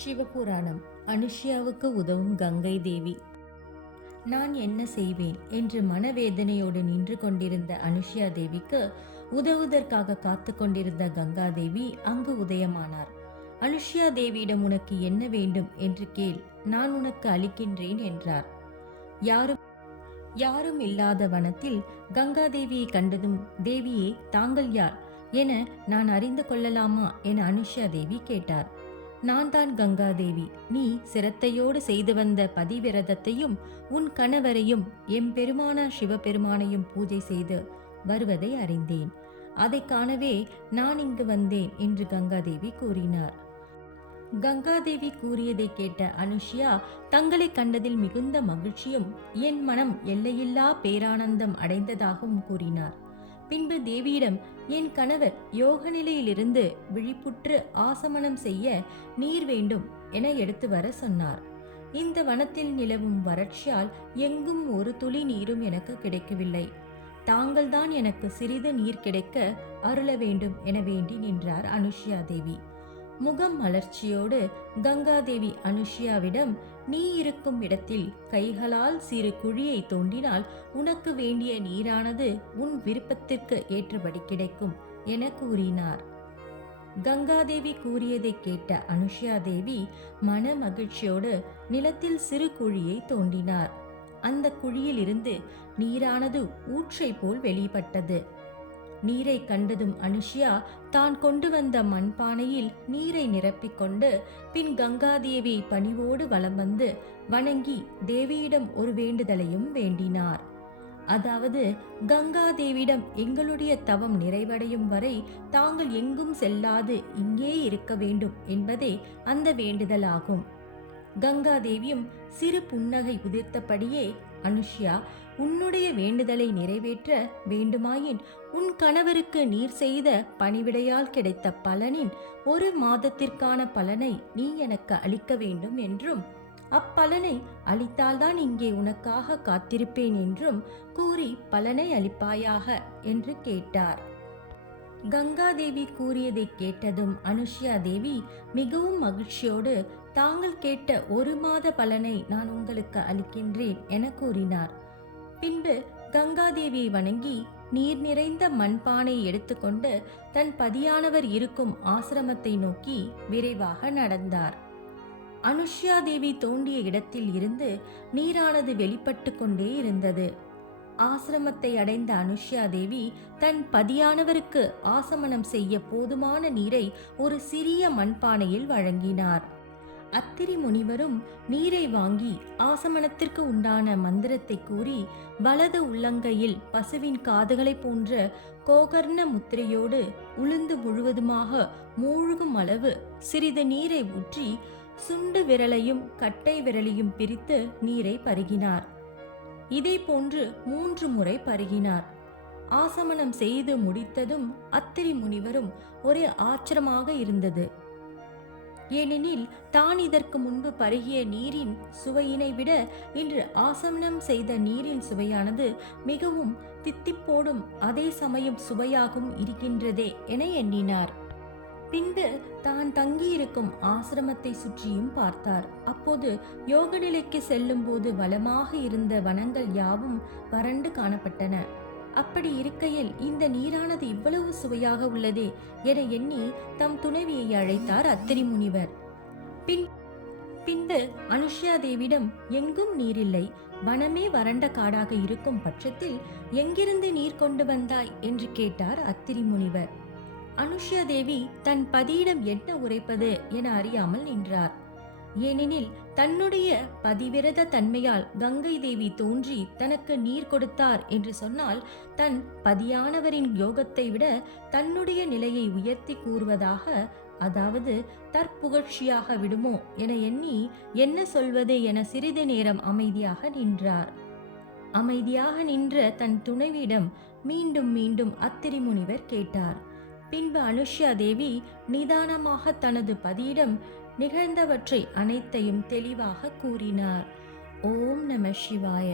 சிவபுராணம். அனுஷ்யாவுக்கு உதவும் கங்கை தேவி. நான் என்ன செய்வேன் என்று மனவேதனையோடு நின்று கொண்டிருந்த அனுஷ்யா தேவிக்கு உதவுவதற்காக காத்து கொண்டிருந்த கங்காதேவி அங்கு உதயமானார். அனுஷ்யா தேவியிடம் உனக்கு என்ன வேண்டும் என்று கேள், நான் உனக்கு அளிக்கின்றேன் என்றார். யாரும் இல்லாத வனத்தில் கங்காதேவியை கண்டதும், தேவியே தாங்கள் யார் என நான் அறிந்து கொள்ளலாமா என அனுஷ்யா தேவி கேட்டார். நான் தான் கங்காதேவி. நீ சிரத்தையோடு செய்து வந்த பதிவிரதத்தையும் உன் கணவரையும் எம்பெருமானார் சிவபெருமானையும் பூஜை செய்து வருவதை அறிந்தேன். அதை காணவே நான் இங்கு வந்தேன் என்று கங்காதேவி கூறினார். கங்காதேவி கூறியதை கேட்ட அனுஷ்யா தங்களை கண்டதில் மிகுந்த மகிழ்ச்சியும் என் மனம் எல்லையில்லா பேரானந்தம் அடைந்ததாகவும் கூறினார். பின்பு தேவியிடம், என் கணவர் யோக நிலையிலிருந்து விழிப்புற்று ஆசமனம் செய்ய நீர் வேண்டும் என எடுத்து வர சொன்னார். இந்த வனத்தில் நிலவும் வறட்சியால் எங்கும் ஒரு துளி நீரும் எனக்கு கிடைக்கவில்லை. தாங்கள்தான் எனக்கு சிறிது நீர் கிடைக்க அருள வேண்டும் என வேண்டி நின்றார் அனுஷ்யா தேவி. முகம் மலர்ச்சியோடு கங்காதேவி அனுஷ்யாவிடம், நீ இருக்கும் இடத்தில் கைகளால் சிறு குழியை தோண்டினால் உனக்கு வேண்டிய நீரானது உன் விருப்பத்திற்கு ஏற்றபடி கிடைக்கும் என கூறினார். கங்காதேவி கூறியதை கேட்ட அனுஷ்யா தேவி மன மகிழ்ச்சியோடு நிலத்தில் சிறு குழியை தோண்டினார். அந்த குழியில் இருந்து நீரானது ஊற்றை போல் வெளிப்பட்டது. நீரை கண்டதும் அனுஷ்யா தான் கொண்டு வந்த மண்பானையில் நீரை நிரப்பிக்கொண்டு பின் கங்காதேவியை பணிவோடு வலம் வந்து வணங்கி தேவியிடம் ஒரு வேண்டுதலையும் வேண்டினார். அதாவது, கங்காதேவியிடம் எங்களுடைய தவம் நிறைவடையும் வரை தாங்கள் எங்கும் செல்லாது இங்கே இருக்க வேண்டும் என்பதே அந்த வேண்டுதலாகும். கங்காதேவியும் சிறு புன்னகை உதிர்த்தபடியே, அனுஷ்யா, உன்னுடைய வேண்டுதலை நிறைவேற்ற வேண்டுமாயின் உன் கணவருக்கு நீர் செய்த பணிவிடையால் கிடைத்த பலனின் 1 மாதத்திற்கான பலனை நீ எனக்கு அளிக்க வேண்டும் என்றும், அப்பலனை அளித்தால்தான் இங்கே உனக்காக காத்திருப்பேன் என்றும் கூறி பலனை அளிப்பாயாக என்று கேட்டார். கங்காதேவி கூறியதை கேட்டதும் அனுஷ்யா தேவி மிகவும் மகிழ்ச்சியோடு, தாங்கள் கேட்ட 1 மாத பலனை நான் உங்களுக்கு அளிக்கின்றேன் என கூறினார். பின்பு கங்காதேவியை வணங்கி நீர் நிறைந்த மண்பானை எடுத்துக்கொண்டு தன் பதியானவர் இருக்கும் ஆசிரமத்தை நோக்கி விரைவாக நடந்தார். அனுஷ்யா தேவி தோண்டிய இடத்தில் இருந்து நீரானது வெளிப்பட்டு கொண்டே இருந்தது. ஆசிரமத்தை அடைந்த அனுஷ்யா தேவி தன் பதியானவருக்கு ஆசமனம் செய்ய போதுமான நீரை ஒரு சிறிய மண்பானையில் வழங்கினார். அத்திரி முனிவரும் நீரை வாங்கி ஆசமனத்திற்கு உண்டான மந்திரத்தை கூறி வலது உள்ளங்கையில் பசுவின் காதுகளை போன்ற கோகர்ண முத்திரையோடு உளுந்து முழுவதுமாக மூழ்கும் அளவு சிறிது நீரை ஊற்றி சுண்டு விரலையும் கட்டை விரலையும் பிரித்து நீரை பருகினார். இதே போன்று 3 முறை பருகினார். ஆசமனம் செய்து முடித்ததும் அத்திரி முனிவரும் ஒரே ஆச்சரியமாக இருந்தது. ஏனெனில் தான் இதற்கு முன்பு பருகிய நீரின் சுவையினை விட இன்று ஆசமனம் செய்த நீரின் சுவையானது மிகவும் தித்திப்போடும் அதே சமயம் சுவையாகவும் இருக்கின்றதே என எண்ணினார். பின்பு தான் தங்கியிருக்கும் ஆசிரமத்தை சுற்றியும் பார்த்தார். அப்போது யோக நிலைக்கு செல்லும் போது வளமாக இருந்த வனங்கள் யாவும் வறண்டு காணப்பட்டன. அப்படி இருக்கையில் இந்த நீரானது இவ்வளவு சுவையாக உள்ளதே என எண்ணி தம் துணைவியை அழைத்தார் அத்திரி முனிவர். பின்பு அனுஷ்யா தேவியிடம், எங்கும் நீரில்லை, வனமே வறண்ட காடாக இருக்கும் பட்சத்தில் எங்கிருந்து நீர் கொண்டு வந்தாய் என்று கேட்டார் அத்திரி முனிவர். அனுஷ்யா தேவி தன் பதியிடம் என்ன உரைப்பது என அறியாமல் நின்றார். ஏனெனில் தன்னுடைய பதிவிரத தன்மையால் கங்கை தேவி தோன்றி தனக்கு நீர் கொடுத்தார் என்று சொன்னால் தன் பதியானவரின் யோகத்தை விட தன்னுடைய நிலையை உயர்த்தி கூறுவதாக, அதாவது தற்புகழ்ச்சியாக விடுமோ என எண்ணி என்ன சொல்வது என சிறிது நேரம் அமைதியாக நின்றார். அமைதியாக நின்ற தன் துணைவியிடம் மீண்டும் மீண்டும் அத்திரி முனிவர் கேட்டார். பின்பு அனுஷ்யா தேவி நிதானமாக தனது பதியிடம் நிகழ்ந்தவற்றை அனைத்தையும் தெளிவாக கூறினார். ஓம் நம சிவாய.